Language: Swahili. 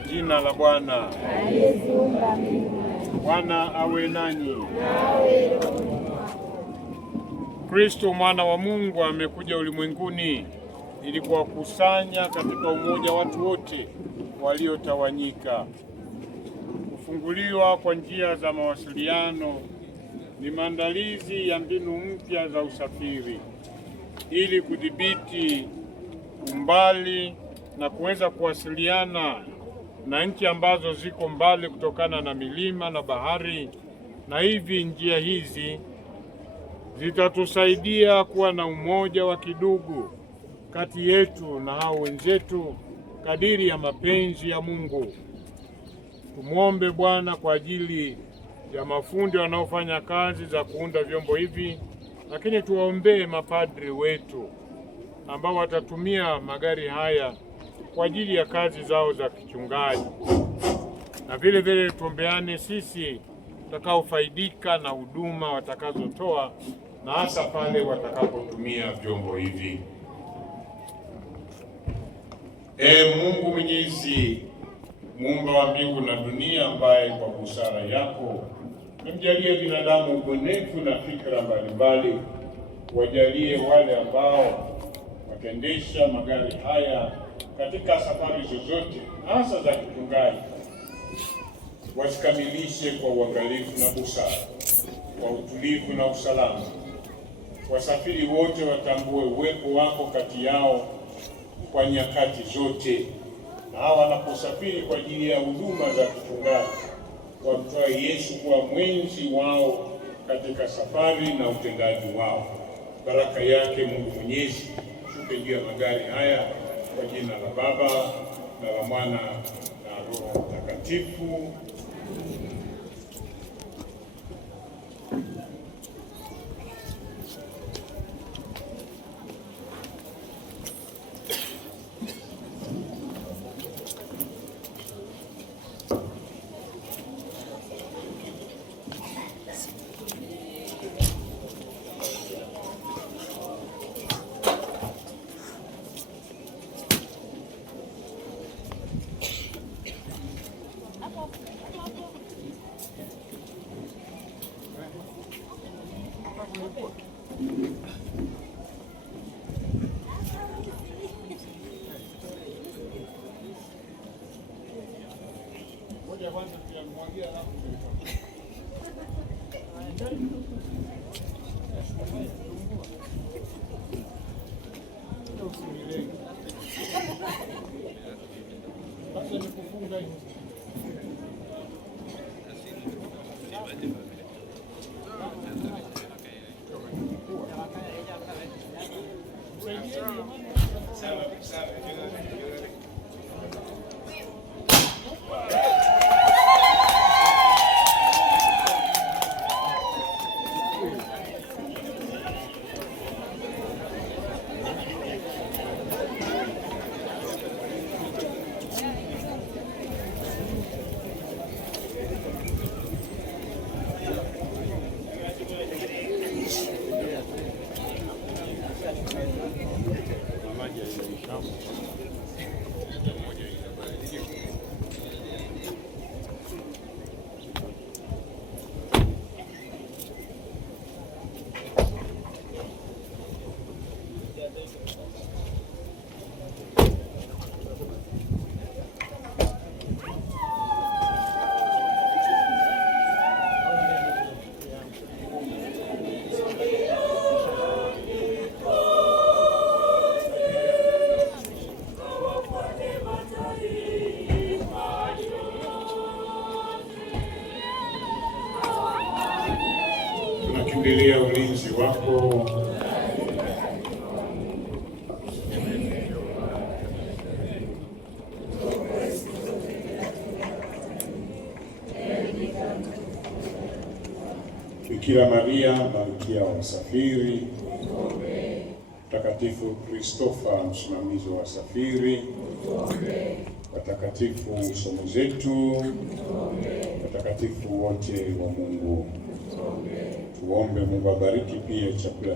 Jina la Bwana. Aliyeziumba mbingu. Bwana awe nanyi. Nawe rohoni mwako. Kristo mwana wa Mungu amekuja ulimwenguni ili kuwakusanya katika umoja watu wote waliotawanyika. Kufunguliwa kwa njia za mawasiliano ni maandalizi ya mbinu mpya za usafiri ili kudhibiti umbali na kuweza kuwasiliana na nchi ambazo ziko mbali kutokana na milima na bahari, na hivi njia hizi zitatusaidia kuwa na umoja wa kidugu kati yetu na hao wenzetu kadiri ya mapenzi ya Mungu. Tumwombe Bwana kwa ajili ya mafundi wanaofanya kazi za kuunda vyombo hivi, lakini tuwaombee mapadri wetu ambao watatumia magari haya kwa ajili ya kazi zao za kichungaji, na vile vile tuombeane sisi tutakaofaidika na huduma watakazotoa, na hasa pale watakapotumia vyombo hivi. Mungu Mwenyezi, Muumba wa mbingu na dunia, ambaye kwa busara yako umemjalia binadamu ubunifu na fikra mbalimbali, wajalie wale ambao wataendesha magari haya katika safari zozote, hasa za kichungaji, wasikamilishe kwa uangalifu na busara, kwa utulivu na usalama. Wasafiri wote watambue uwepo wako kati yao kwa nyakati zote, na hawa wanaposafiri kwa ajili ya huduma za kichungaji wamtoe Yesu kuwa mwenzi wao katika safari na utendaji wao. Baraka yake Mungu Mwenyezi shuke juu ya magari haya, kwa jina la Baba na la Mwana na Roho Mtakatifu. Tunakimbilia ulinzi wako. Bikira Maria, Malkia wa wasafiri, Mtakatifu Kristofa, msimamizi wa wasafiri, watakatifu somo zetu, watakatifu wote wa Mungu, tuombe. Mungu abariki pia chakula